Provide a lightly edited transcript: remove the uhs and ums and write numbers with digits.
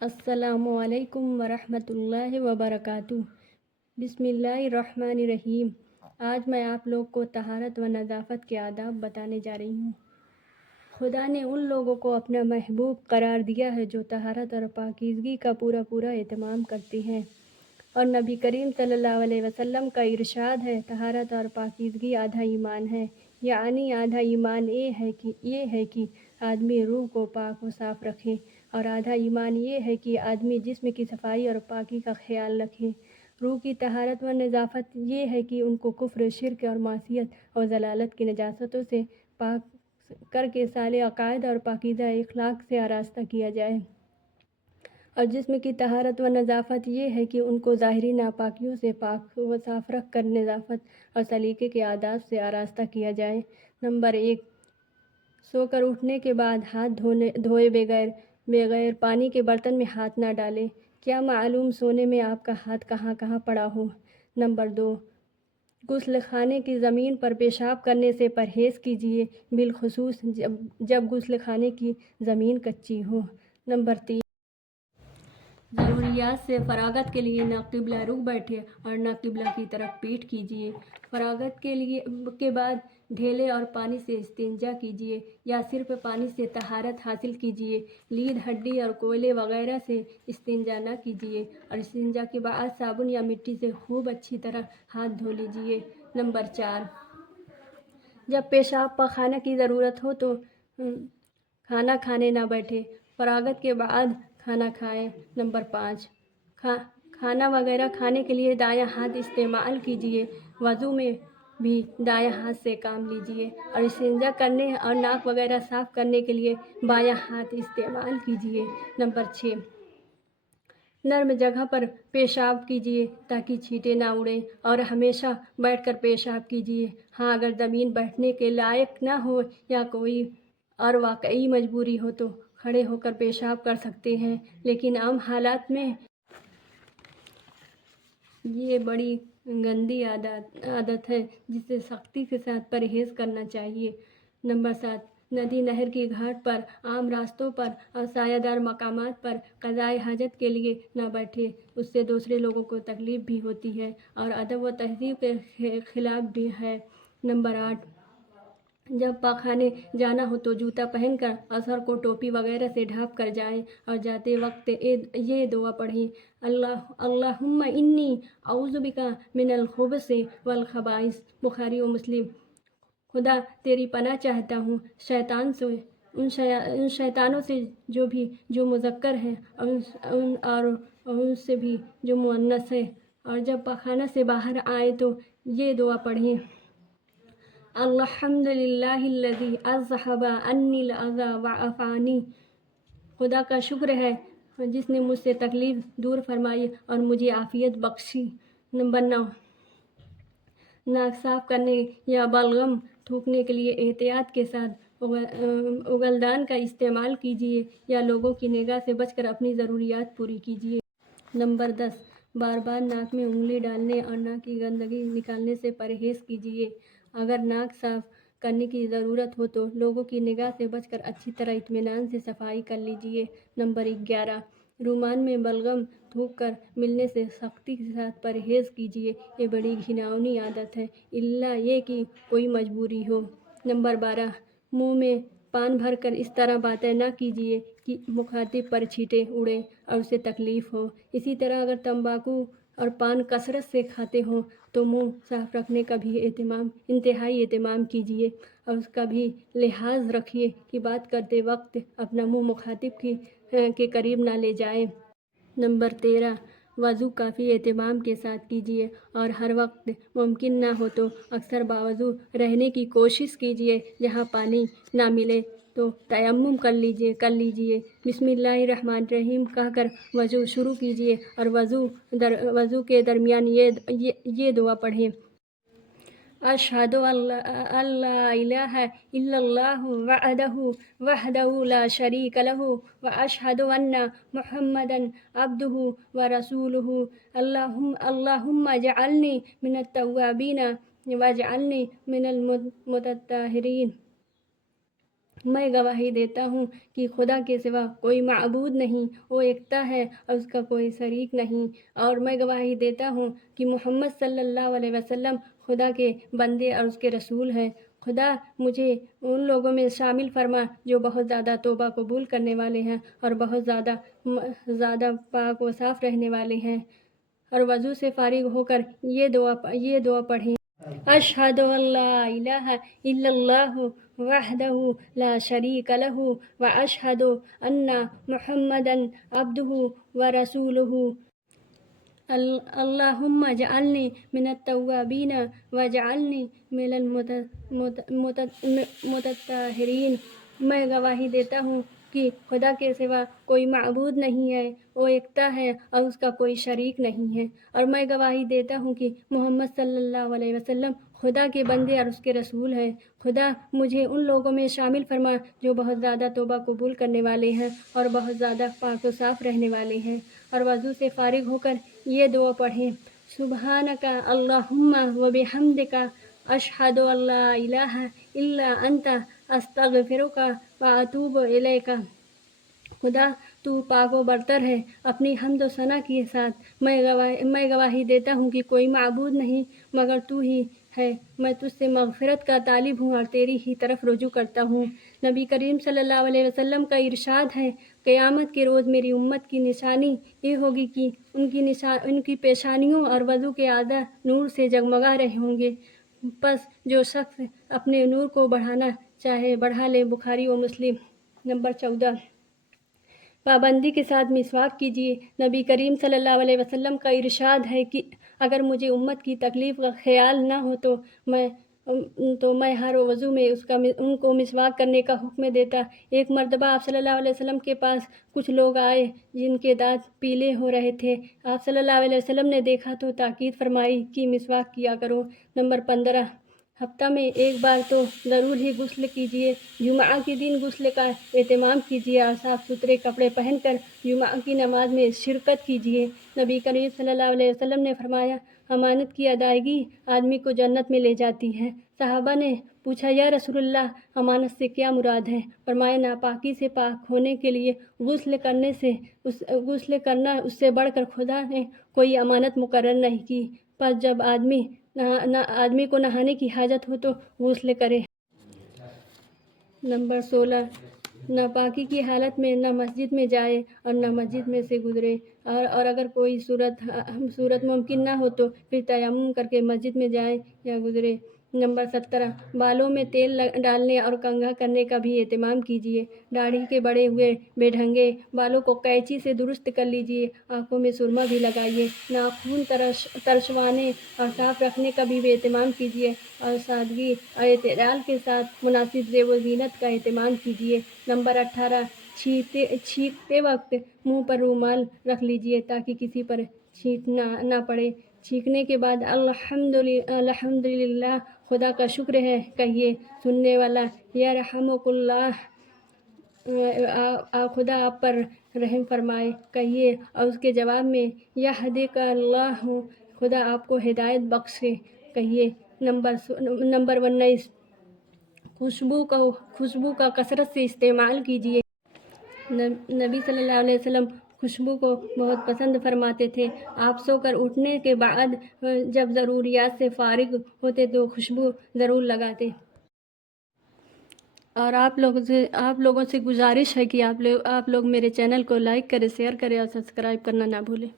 السلام علیکم ورحمۃ اللہ وبرکاتہ۔ بسم اللہ الرحمن الرحیم۔ آج میں آپ لوگ کو طہارت و نظافت کے آداب بتانے جا رہی ہوں۔ خدا نے ان لوگوں کو اپنا محبوب قرار دیا ہے جو طہارت اور پاکیزگی کا پورا اہتمام کرتے ہیں، اور نبی کریم صلی اللہ علیہ وسلم کا ارشاد ہے، طہارت اور پاکیزگی آدھا ایمان ہے۔ یعنی آدھا ایمان یہ ہے کہ آدمی روح کو پاک و صاف رکھے، اور آدھا ایمان یہ ہے کہ آدمی جسم کی صفائی اور پاکی کا خیال رکھے۔ روح کی طہارت و نظافت یہ ہے کہ ان کو کفر، شرک اور معصیت اور ضلالت کی نجاستوں سے پاک کر کے صالح عقائد اور پاکیزہ اخلاق سے آراستہ کیا جائے، اور جسم کی طہارت و نظافت یہ ہے کہ ان کو ظاہری ناپاکیوں سے پاک و صاف رکھ کر نظافت اور سلیقے کے آداب سے آراستہ کیا جائے۔ نمبر 1، سو کر اٹھنے کے بعد ہاتھ دھوئے بغیر پانی کے برتن میں ہاتھ نہ ڈالیں۔ کیا معلوم سونے میں آپ کا ہاتھ کہاں کہاں پڑا ہو۔ نمبر 2، غسل خانے کی زمین پر پیشاب کرنے سے پرہیز کیجیے، بالخصوص جب غسل خانے کی زمین کچی ہو۔ نمبر 3، ضروریات سے فراغت کے لیے نہ قبلہ رخ بیٹھے اور نہ قبلہ کی طرف پیٹھ کیجیے۔ فراغت کے بعد ڈھیلے اور پانی سے استنجا کیجیے یا صرف پانی سے طہارت حاصل کیجیے۔ لید، ہڈی اور کوئلے وغیرہ سے استنجا نہ کیجیے، اور استنجا کے بعد صابن یا مٹی سے خوب اچھی طرح ہاتھ دھو لیجیے۔ نمبر 4، جب پیشاب پخانہ کی ضرورت ہو تو کھانا کھانے نہ بیٹھے، فراغت کے بعد کھانا کھائیں۔ نمبر 5، کھانا وغیرہ کھانے کے لیے دایاں ہاتھ استعمال کیجیے۔ وضو میں بھی دایاں ہاتھ سے کام لیجیے، اور استنجا کرنے اور ناک وغیرہ صاف کرنے کے لیے بایاں ہاتھ استعمال کیجیے۔ نمبر 6، نرم جگہ پر پیشاب کیجیے تاکہ چھینٹیں نہ اڑیں، اور ہمیشہ بیٹھ کر پیشاب کیجیے۔ ہاں، اگر زمین بیٹھنے کے لائق نہ ہو یا کوئی اور واقعی مجبوری ہو تو کھڑے ہو کر پیشاب کر سکتے ہیں، لیکن عام حالات میں یہ بڑی گندی عادت ہے جس سے سختی کے ساتھ پرہیز کرنا چاہیے۔ نمبر 7، ندی، نہر کی گھاٹ پر، عام راستوں پر اور سایہ دار مقامات پر قضائے حاجت کے لیے نہ بیٹھے، اس سے دوسرے لوگوں کو تکلیف بھی ہوتی ہے اور ادب و تہذیب کے خلاف بھی ہے۔ نمبر 8، جب پاخانے جانا ہو تو جوتا پہن کر اور سر کو ٹوپی وغیرہ سے ڈھانپ کر جائیں، اور جاتے وقت یہ دعا پڑھیں، اللہم انی اعوذ بک من الخبث والخبائث، بخاری و مسلم۔ خدا تیری پناہ چاہتا ہوں ان شیطانوں سے جو مذکر ہیں، اور ان سے بھی جو مؤنث ہے، اور جب پاخانہ سے باہر آئے تو یہ دعا پڑھیں، الحمدللہ الذی اذھب عنی الاذی وعافانی۔ خدا کا شکر ہے جس نے مجھ سے تکلیف دور فرمائی اور مجھے عافیت بخشی۔ نمبر 9، ناک صاف کرنے یا بلغم تھوکنے کے لیے احتیاط کے ساتھ اگلدان کا استعمال کیجیے یا لوگوں کی نگاہ سے بچ کر اپنی ضروریات پوری کیجیے۔ نمبر 10، بار بار ناک میں انگلی ڈالنے اور ناک کی گندگی نکالنے سے پرہیز کیجیے۔ اگر ناک صاف کرنے کی ضرورت ہو تو لوگوں کی نگاہ سے بچ کر اچھی طرح اطمینان سے صفائی کر لیجیے۔ نمبر 11، رومال میں بلغم تھوک کر ملنے سے سختی کے ساتھ پرہیز کیجیے، یہ بڑی گھناؤنی عادت ہے، الا یہ کہ کوئی مجبوری ہو۔ نمبر 12، منہ میں پان بھر کر اس طرح باتیں نہ کیجیے کہ مخاطب پر چھینٹیں اڑیں اور اسے تکلیف ہو۔ اسی طرح اگر تمباکو اور پان کثرت سے کھاتے ہوں تو منہ صاف رکھنے کا بھی انتہائی اہتمام کیجیے، اور اس کا بھی لحاظ رکھیے کہ بات کرتے وقت اپنا منہ مخاطب کے قریب نہ لے جائیں۔ نمبر 13، وضو کافی اہتمام کے ساتھ کیجیے، اور ہر وقت ممکن نہ ہو تو اکثر باوضو رہنے کی کوشش کیجیے۔ جہاں پانی نہ ملے تو تیمم کر لیجیے، بسم اللہ الرحمن الرحیم کہہ کر وضو شروع کیجیے، اور وضو کے درمیان یہ دعا پڑھیں، اشہد ان لا الہ الا اللہ وحدہ لا شریک لہ واشہد ان محمدا عبدہ ورسولہ، اللہم اجعلنی من التوابین واجعلنی من المتطہرین۔ میں گواہی دیتا ہوں کہ خدا کے سوا کوئی معبود نہیں، وہ یکتا ہے اور اس کا کوئی شریک نہیں، اور میں گواہی دیتا ہوں کہ محمد صلی اللہ علیہ وسلم خدا کے بندے اور اس کے رسول ہیں۔ خدا مجھے ان لوگوں میں شامل فرما جو بہت زیادہ توبہ قبول کرنے والے ہیں اور بہت زیادہ پاک و صاف رہنے والے ہیں۔ اور وضو سے فارغ ہو کر یہ دعا پڑھیں: اشہد ان لا الہ الا اللہ وحدہ لا شریک لہ واشہد ان محمدا عبدہ ورسولہ اللہم اجعلنی من التوابین واجعلنی من المتطہرین۔ میں گواہی دیتا ہوں کہ خدا کے سوا کوئی معبود نہیں ہے، وہ یکتا ہے اور اس کا کوئی شریک نہیں ہے، اور میں گواہی دیتا ہوں کہ محمد صلی اللہ علیہ وسلم خدا کے بندے اور اس کے رسول ہیں۔ خدا مجھے ان لوگوں میں شامل فرما جو بہت زیادہ توبہ قبول کرنے والے ہیں اور بہت زیادہ پاک و صاف رہنے والے ہیں۔ اور وضو سے فارغ ہو کر یہ دعا پڑھیں: سبحانک اللہم وبحمدک اشہد ان لا الہ الا انت استغفرک واتوب الیک۔ خدا تو پاک و برتر ہے، اپنی حمد و ثنا کے ساتھ میں گواہی دیتا ہوں کہ کوئی معبود نہیں مگر تو ہی ہے۔ میں تجھ سے مغفرت کا طالب ہوں اور تیری ہی طرف رجوع کرتا ہوں۔ نبی کریم صلی اللہ علیہ وسلم کا ارشاد ہے: قیامت کے روز میری امت کی نشانی یہ ہوگی کہ ان کی پیشانیوں اور وضو کے اعضاء نور سے جگمگا رہے ہوں گے، پس جو شخص اپنے نور کو بڑھانا چاہے بڑھا لے۔ بخاری و مسلم۔ نمبر 14، پابندی کے ساتھ مسواک کیجیے۔ نبی کریم صلی اللہ علیہ وسلم کا ارشاد ہے کہ اگر مجھے امت کی تکلیف کا خیال نہ ہو تو میں ہر وضو میں ان کو مسواک کرنے کا حکم دیتا۔ ایک مرتبہ آپ صلی اللہ علیہ وسلم کے پاس کچھ لوگ آئے جن کے دانت پیلے ہو رہے تھے۔ آپ صلی اللہ علیہ وسلم نے دیکھا تو تاکید فرمائی کہ مسواک کیا کرو۔ نمبر 15، ہفتہ میں ایک بار تو ضرور ہی غسل کیجیے۔ جمعہ کے دن غسل کا اہتمام کیجیے اور صاف ستھرے کپڑے پہن کر جمعہ کی نماز میں شرکت کیجیے۔ نبی کریم صلی اللہ علیہ وسلم نے فرمایا: امانت کی ادائیگی آدمی کو جنت میں لے جاتی ہے۔ صحابہ نے پوچھا: یا رسول اللہ، امانت سے کیا مراد ہے؟ فرمایا: ناپاکی سے پاک ہونے کے لیے غسل کرنا، اس سے بڑھ کر خدا نے کوئی امانت مقرر نہیں کی۔ پس جب آدمی کو نہانے کی حاجت ہو تو غسل کرے۔ نمبر 16، ناپاکی کی حالت میں نہ مسجد میں جائے اور نہ مسجد میں سے گزرے، اور اگر کوئی صورت ممکن نہ ہو تو پھر تیمم کر کے مسجد میں جائے یا گزرے۔ نمبر 17، بالوں میں تیل ڈالنے اور کنگھا کرنے کا بھی اہتمام کیجیے۔ داڑھی کے بڑھے ہوئے بے ڈھنگے بالوں کو قینچی سے درست کر لیجیے۔ آنکھوں میں سرما بھی لگائیے۔ ناخن ترشوانے اور صاف رکھنے کا بھی اہتمام کیجیے، اور سادگی اور اعتدال کے ساتھ مناسب زیب و زینت کا اہتمام کیجیے۔ نمبر 18، چھینکتے وقت منہ پر رومال رکھ لیجیے تاکہ کسی پر چھینٹ نہ پڑے۔ چھینکنے کے بعد الحمدللہ، خدا کا شکر ہے کہیے۔ سننے والا: یرحمک اللہ، خدا آپ پر رحم فرمائے کہیے، اور اس کے جواب میں یہدیک اللہ، خدا آپ کو ہدایت بخشے کہیے۔ نمبر 19، خوشبو کا کثرت سے استعمال کیجیے۔ نبی صلی اللہ علیہ وسلم خوشبو کو بہت پسند فرماتے تھے۔ آپ سو کر اٹھنے کے بعد جب ضروریات سے فارغ ہوتے تو خوشبو ضرور لگاتے۔ اور آپ لوگوں سے گزارش ہے کہ آپ لوگ میرے چینل کو لائک کریں، شیئر کریں اور سبسکرائب کرنا نہ بھولیں۔